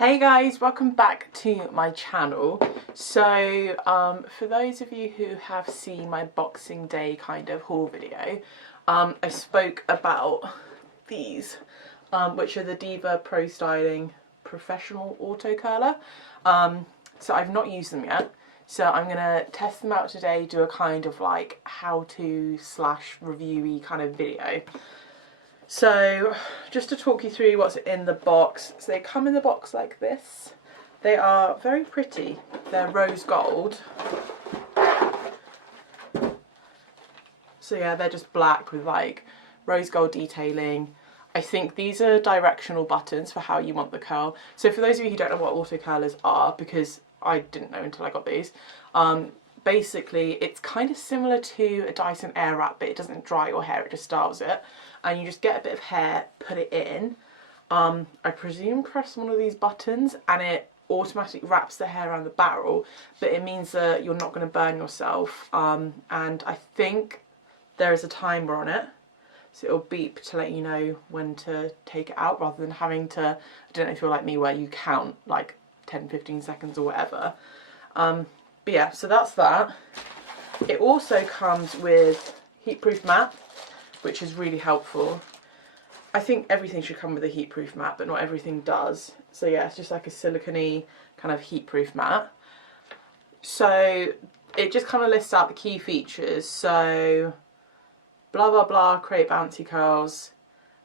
Hey guys, welcome back to my channel. So for those of you who have seen my Boxing Day kind of haul video, I spoke about these, which are the DIVA Pro Styling Professional Autocurler. So I've not used them yet, so I'm going to test them out today, do a kind of like how-to / reviewy kind of video. So just to talk you through what's in the box, so they come in the box like this. They are very pretty. They're rose gold. So yeah, they're just black with like rose gold detailing. I think these are directional buttons for how you want the curl. So for those of you who don't know what autocurlers are, because I didn't know until I got these, basically it's kind of similar to a Dyson Airwrap, but it doesn't dry your hair, it just styles it. And you just get a bit of hair, put it in, I presume press one of these buttons and it automatically wraps the hair around the barrel, but it means that you're not going to burn yourself. And I think there is a timer on it, so it'll beep to let you know when to take it out, rather than having to, I don't know if you're like me where you count like 10-15 seconds or whatever. But yeah, so that's that. It also comes with heatproof mat, which is really helpful. I think everything should come with a heatproof mat, but not everything does. So yeah, it's just like a silicone-y kind of heatproof mat. So it just kind of lists out the key features. So blah blah blah, create bouncy curls.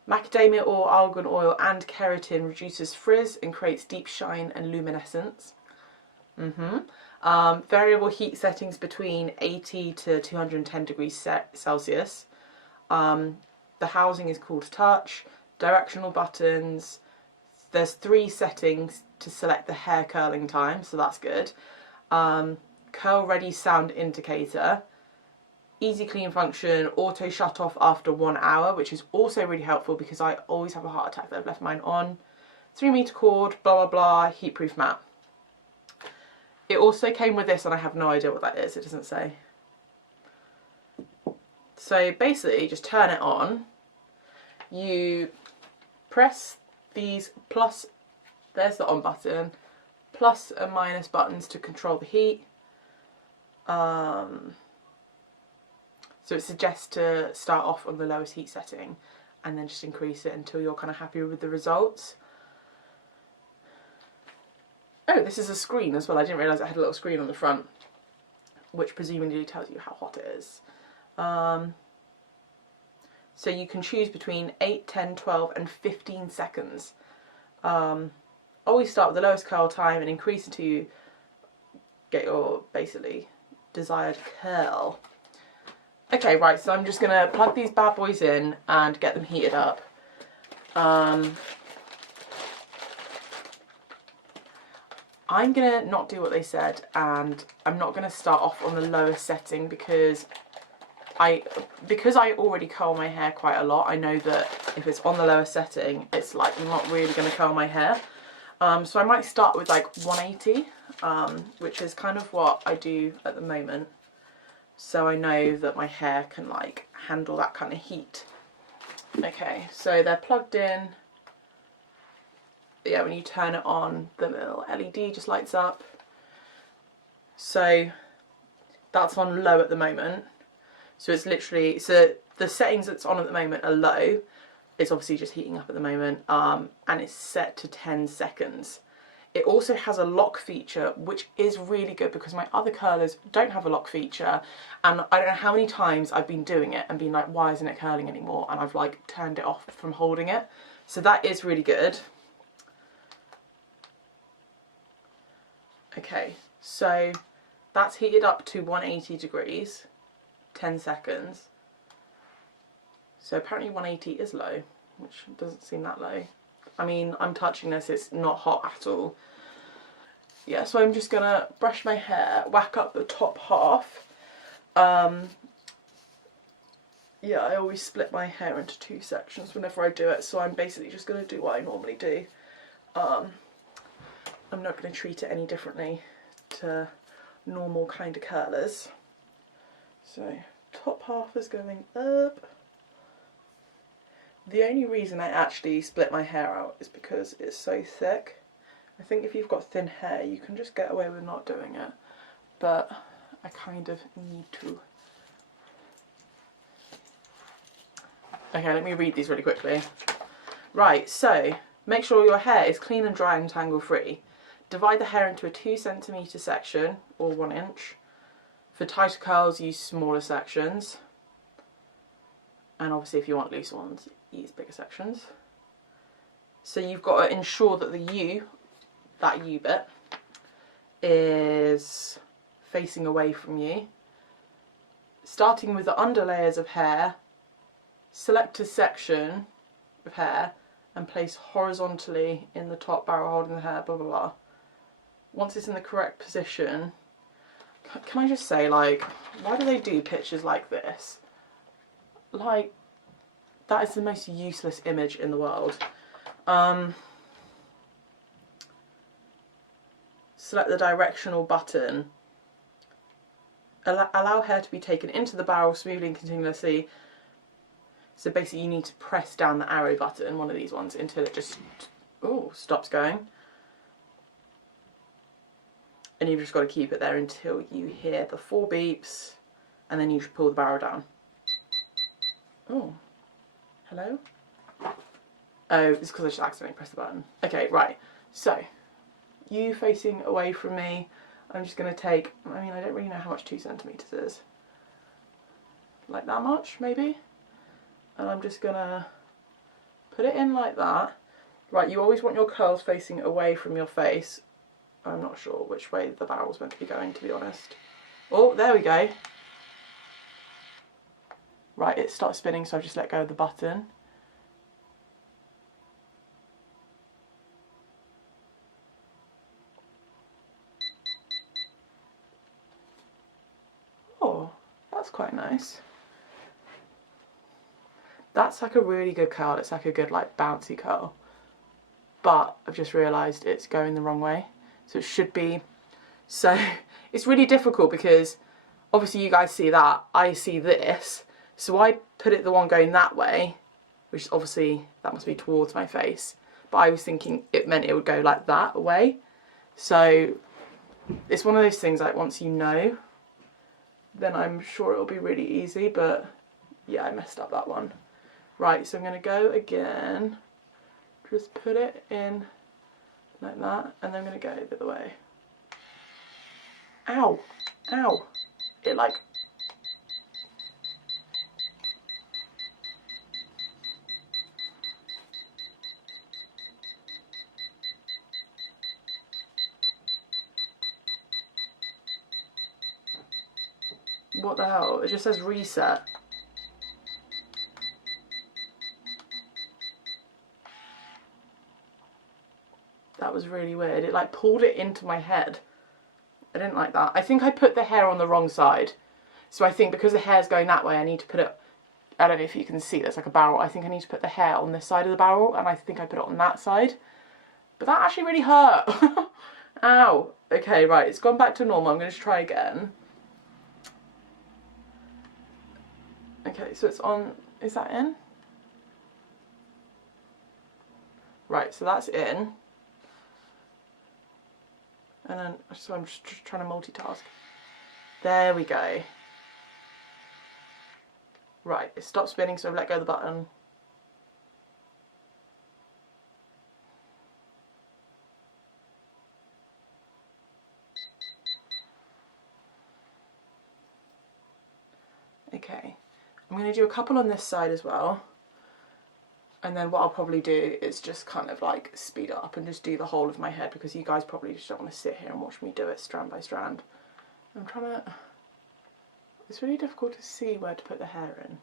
Macadamia oil, argan oil and keratin reduces frizz and creates deep shine and luminescence. Variable heat settings between 80 to 210 degrees Celsius. The housing is called touch. Directional buttons. There's 3 settings to select the hair curling time, so that's good. Curl ready sound indicator. Easy clean function, auto shut off after 1 hour, which is also really helpful because I always have a heart attack that I've left mine on. 3-meter cord, blah blah blah, heatproof mat. It also came with this and I have no idea what that is, it doesn't say. So basically just turn it on, you press these plus, there's the on button, plus and minus buttons to control the heat. So it suggests to start off on the lowest heat setting and then just increase it until you're kind of happy with the results. Oh, this is a screen as well. I didn't realise it had a little screen on the front, which presumably tells you how hot it is. So you can choose between 8, 10, 12 and 15 seconds. Always start with the lowest curl time and increase until you get your basically desired curl. Okay, right, so I'm just going to plug these bad boys in and get them heated up. I'm going to not do what they said, and I'm not going to start off on the lowest setting because I already curl my hair quite a lot. I know that if it's on the lowest setting, it's like not really going to curl my hair. So I might start with like 180, which is kind of what I do at the moment. So I know that my hair can like handle that kind of heat. Okay, so they're plugged in. Yeah, when you turn it on, the little LED just lights up. So that's on low at the moment. So it's literally, so the settings that's on at the moment are low. It's obviously just heating up at the moment, and it's set to 10 seconds. It also has a lock feature, which is really good because my other curlers don't have a lock feature, and I don't know how many times I've been doing it and been like, why isn't it curling anymore? And I've like turned it off from holding it. So that is really good. Okay, so that's heated up to 180 degrees, 10 seconds. So apparently 180 is low, which doesn't seem that low. I mean, I'm touching this, it's not hot at all. Yeah, so I'm just gonna brush my hair, whack up the top half. Yeah, I always split my hair into 2 sections whenever I do it, so I'm basically just gonna do what I normally do. I'm not gonna treat it any differently to normal kind of curlers. So top half is going up. The only reason I actually split my hair out is because it's so thick. I think if you've got thin hair, you can just get away with not doing it, but I kind of need to. Okay, let me read these really quickly. Right, so make sure your hair is clean and dry and tangle free. Divide the hair into a 2 centimetre section, or 1 inch. For tighter curls, use smaller sections. And obviously if you want loose ones, use bigger sections. So you've got to ensure that the U, that U bit, is facing away from you. Starting with the under layers of hair, select a section of hair and place horizontally in the top barrel holding the hair, blah blah blah. Once it's in the correct position, can I just say, like, why do they do pictures like this? Like, that is the most useless image in the world. Select the directional button. Allow hair to be taken into the barrel smoothly and continuously. So basically you need to press down the arrow button, one of these ones, until it just stops going. And you've just got to keep it there until you hear the 4 beeps, and then you just pull the barrel down. Oh, hello? Oh, it's because I just accidentally pressed the button. Okay, right. So, you facing away from me, I'm just going to take, I mean, I don't really know how much 2 centimetres is. Like that much, maybe? And I'm just going to put it in like that. Right, you always want your curls facing away from your face. I'm not sure which way the barrel's meant to be going, to be honest. Oh, there we go. Right, it starts spinning, so I've just let go of the button. Oh, that's quite nice. That's like a really good curl. It's like a good, like, bouncy curl. But I've just realised it's going the wrong way. So it should be. So it's really difficult because obviously you guys see that, I see this. So I put it the one going that way, which obviously that must be towards my face. But I was thinking it meant it would go like that away. So it's one of those things, like, once you know, then I'm sure it'll be really easy. But yeah, I messed up that one. Right, so I'm going to go again. Just put it in like that, and then I'm going to go the other way. Ow! Ow! It, like... What the hell? It just says reset. That was really weird. It, like, pulled it into my head. I didn't like that. I think I put the hair on the wrong side. So I think because the hair's going that way, I need to put it... I don't know if you can see, there's like a barrel. I think I need to put the hair on this side of the barrel, and I think I put it on that side. But that actually really hurt. Ow. Okay, right, it's gone back to normal. I'm going to try again. Okay, so it's on... Is that in? Right, so that's in. And then, so I'm just trying to multitask. There we go. Right, it stopped spinning, so I've let go of the button. Okay, I'm going to do a couple on this side as well. And then what I'll probably do is just kind of like speed it up and just do the whole of my head, because you guys probably just don't want to sit here and watch me do it strand by strand. I'm trying to... It's really difficult to see where to put the hair in.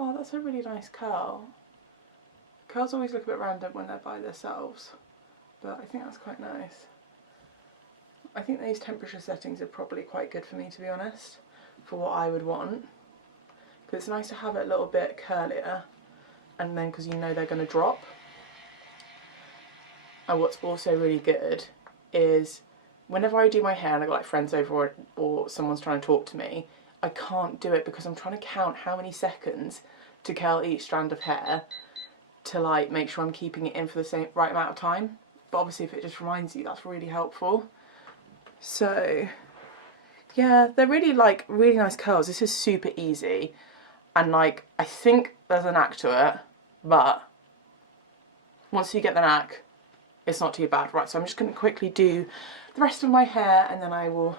Oh, that's a really nice curl. Curls always look a bit random when they're by themselves, but I think that's quite nice. I think these temperature settings are probably quite good for me, to be honest, for what I would want. Because it's nice to have it a little bit curlier, and then because you know they're going to drop. And what's also really good is whenever I do my hair and I've got like friends over or someone's trying to talk to me, I can't do it because I'm trying to count how many seconds to curl each strand of hair to like make sure I'm keeping it in for the same right amount of time. But obviously if it just reminds you, that's really helpful. So yeah, they're really like really nice curls. This is super easy, and like I think there's a knack to it, but once you get the knack, it's not too bad. Right, so I'm just going to quickly do the rest of my hair and then I will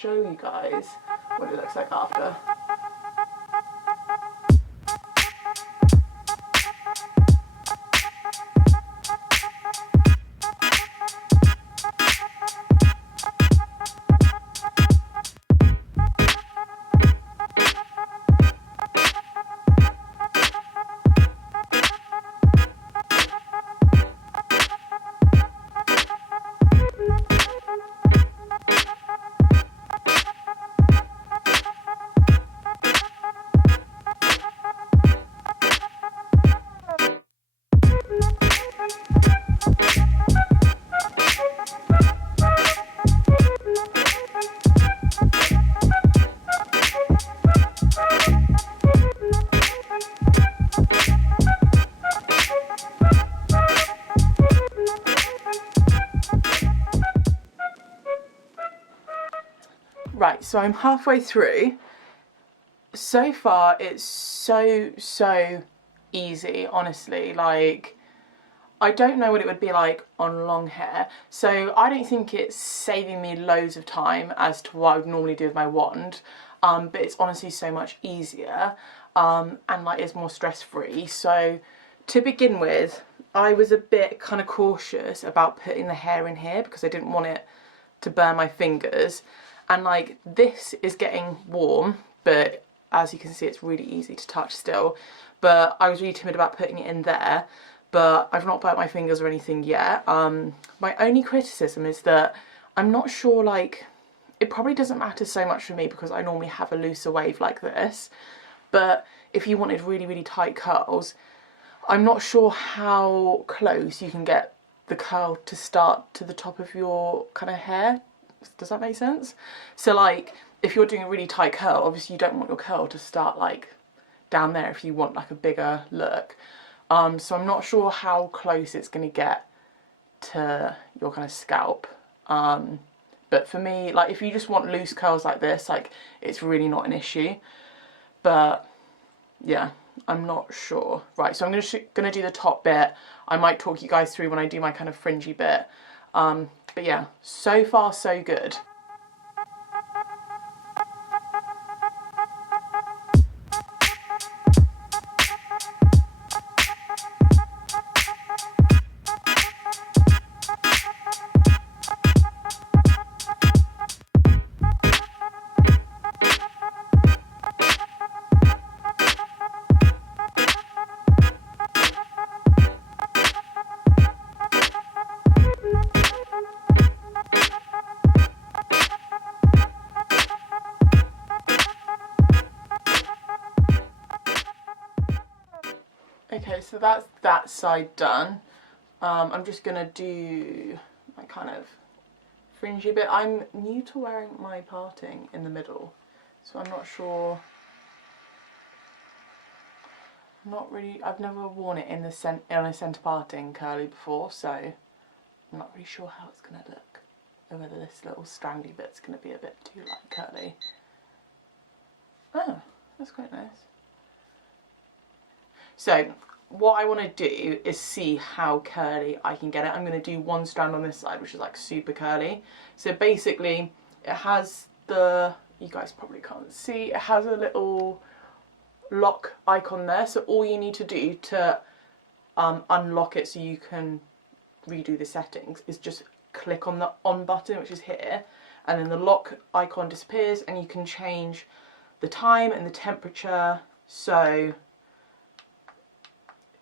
show you guys what it looks like after. Right, so I'm halfway through. So far it's so easy, honestly. Like, I don't know what it would be like on long hair, so I don't think it's saving me loads of time as to what I would normally do with my wand, but it's honestly so much easier, and like it's more stress-free. So to begin with, I was a bit kind of cautious about putting the hair in here because I didn't want it to burn my fingers, and like this is getting warm, but as you can see it's really easy to touch still, but I was really timid about putting it in there. But I've not burnt my fingers or anything yet. My only criticism is that I'm not sure, like, it probably doesn't matter so much for me because I normally have a looser wave like this, but if you wanted really, really tight curls, I'm not sure how close you can get the curl to start to the top of your kind of hair. Does that make sense? So like, if you're doing a really tight curl, obviously you don't want your curl to start like down there if you want like a bigger look. So I'm not sure how close it's going to get to your kind of scalp. But for me, like if you just want loose curls like this, like it's really not an issue. But yeah, I'm not sure. Right, so I'm gonna do the top bit. I might talk you guys through when I do my kind of fringy bit. But yeah, so far so good. Okay, so that's that side done. I'm just gonna do my kind of fringy bit. I'm new to wearing my parting in the middle, so I'm not sure. Not really. I've never worn it in the on a centre parting curly before, so I'm not really sure how it's gonna look, or whether this little strandy bit's gonna be a bit too like curly. Oh, that's quite nice. So what I want to do is see how curly I can get it. I'm going to do one strand on this side, which is like super curly. So basically it has the, you guys probably can't see, it has a little lock icon there. So all you need to do to unlock it so you can redo the settings is just click on the on button, which is here, and then the lock icon disappears and you can change the time and the temperature. So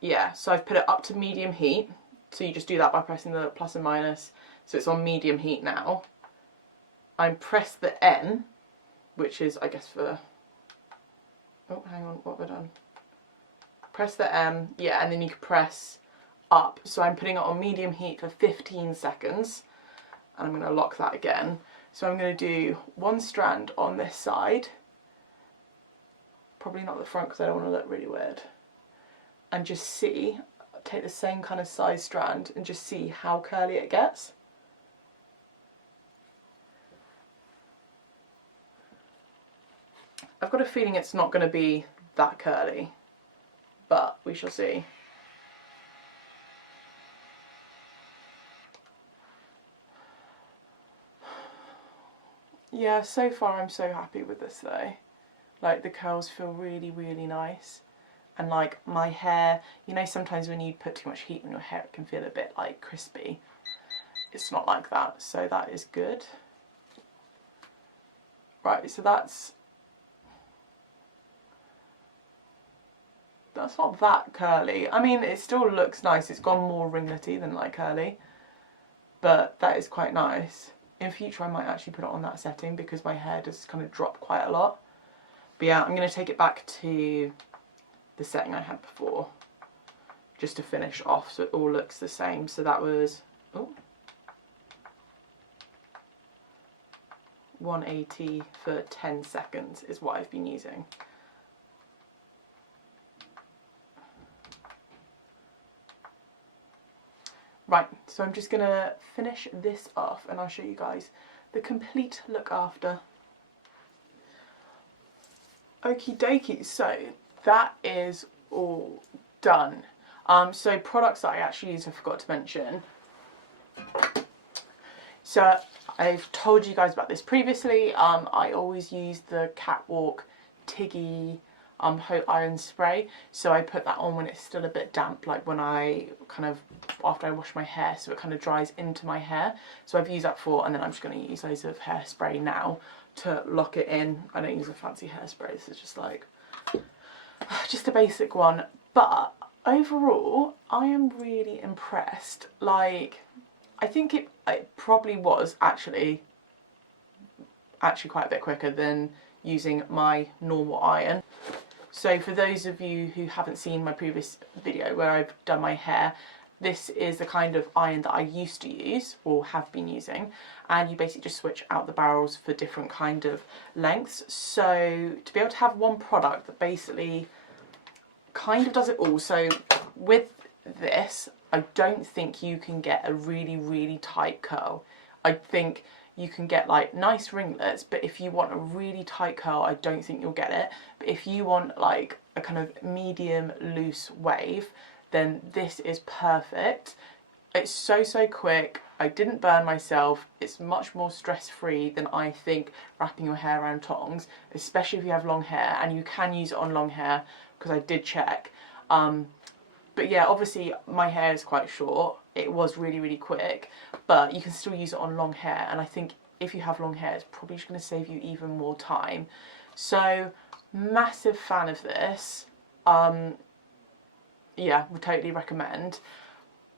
yeah, so I've put it up to medium heat. So you just do that by pressing the plus and minus. So it's on medium heat now. I press the N, which is, I guess, for, oh, hang on, what have I done? Press the M, yeah, and then you can press up. So I'm putting it on medium heat for 15 seconds. And I'm going to lock that again. So I'm going to do one strand on this side. Probably not the front because I don't want to look really weird. And just see, take the same kind of size strand and just see how curly it gets. I've got a feeling it's not going to be that curly, but we shall see. Yeah, so far I'm so happy with this though. Like the curls feel really, really nice. And like my hair, you know, sometimes when you put too much heat on your hair, it can feel a bit like crispy. It's not like that, so that is good. Right, so that's not that curly. I mean, it still looks nice. It's gone more ringlety than like curly, but that is quite nice. In future, I might actually put it on that setting because my hair does kind of drop quite a lot. But yeah, I'm going to take it back to the setting I had before just to finish off so it all looks the same. So that was 180 for 10 seconds is what I've been using. Right, so I'm just going to finish this off and I'll show you guys the complete look after. Okie dokie, so that is all done. So products that I actually use I forgot to mention. So I've told you guys about this previously. I always use the Catwalk Tiggy Hot Iron Spray. So I put that on when it's still a bit damp, like when I after I wash my hair, so it kind of dries into my hair. So I've used that before, and then I'm just going to use loads of hairspray now to lock it in. I don't use a fancy hairspray, this is just like just a basic one. But overall, I am really impressed. Like, I think it probably was actually quite a bit quicker than using my normal iron. So for those of you who haven't seen my previous video where I've done my hair, this is the kind of iron that I used to use or have been using, and you basically just switch out the barrels for different kind of lengths. So to be able to have one product that basically kind of does it all. So with this, I don't think you can get a really, really tight curl. I think you can get like nice ringlets, but if you want a really tight curl, I don't think you'll get it. But if you want like a kind of medium loose wave, then this is perfect. It's so quick. I didn't burn myself. It's much more stress-free than I think wrapping your hair around tongs, especially if you have long hair, and you can use it on long hair because I did check. But yeah, obviously my hair is quite short. It was really, really quick, but you can still use it on long hair. And I think if you have long hair, it's probably just going to save you even more time. So massive fan of this. Yeah, would totally recommend.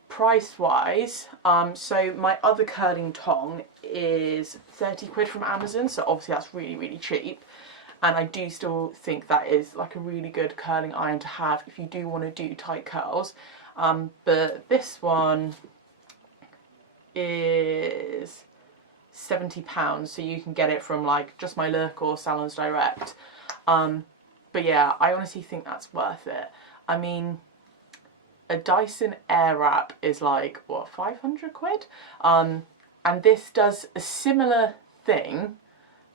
Price wise, so my other curling tong is 30 quid from Amazon. So obviously that's really, really cheap. And I do still think that is like a really good curling iron to have if you do want to do tight curls. But this one is £70, so you can get it from like just my look or Salons Direct. But yeah, I honestly think that's worth it. I mean, a Dyson Airwrap is like, what, 500 quid? And this does a similar thing,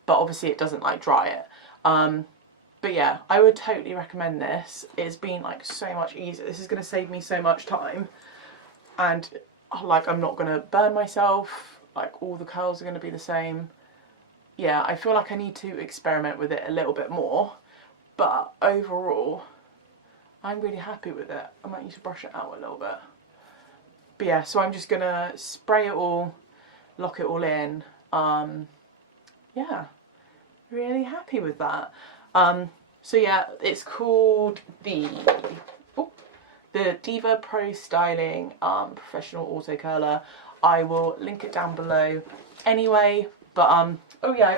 but obviously it doesn't like dry it. But yeah, I would totally recommend this. It's been like so much easier. This is going to save me so much time, and like I'm not going to burn myself. Like all the curls are going to be the same. Yeah, I feel like I need to experiment with it a little bit more, but overall I'm really happy with it. I might need to brush it out a little bit. But yeah, so I'm just going to spray it all, lock it all in. Yeah, really happy with that. So yeah, it's called the DIVA Pro Styling Professional Autocurler. I will link it down below anyway. But oh yeah, I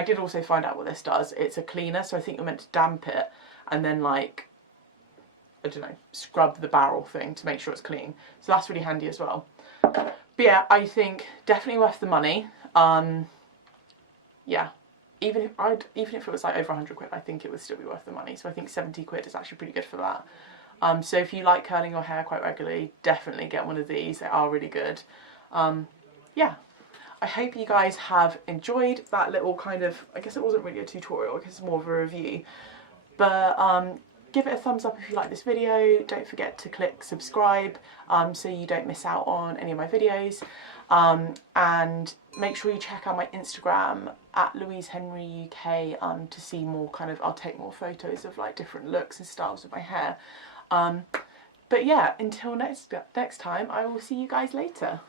did also find out what this does. It's a cleaner, so I think you're meant to damp it and then like I don't know, scrub the barrel thing to make sure it's clean. So that's really handy as well. But yeah, I think definitely worth the money. Yeah, even if it was like over 100 quid, I think it would still be worth the money. So I think 70 quid is actually pretty good for that. So if you like curling your hair quite regularly, definitely get one of these. They are really good. Yeah, I hope you guys have enjoyed that little kind of, I guess it wasn't really a tutorial, because it's more of a review. But give it a thumbs up if you like this video. Don't forget to click subscribe so you don't miss out on any of my videos. And make sure you check out my Instagram at louisehenryuk to see more kind of, I'll take more photos of like different looks and styles of my hair. But yeah, until next time, I will see you guys later.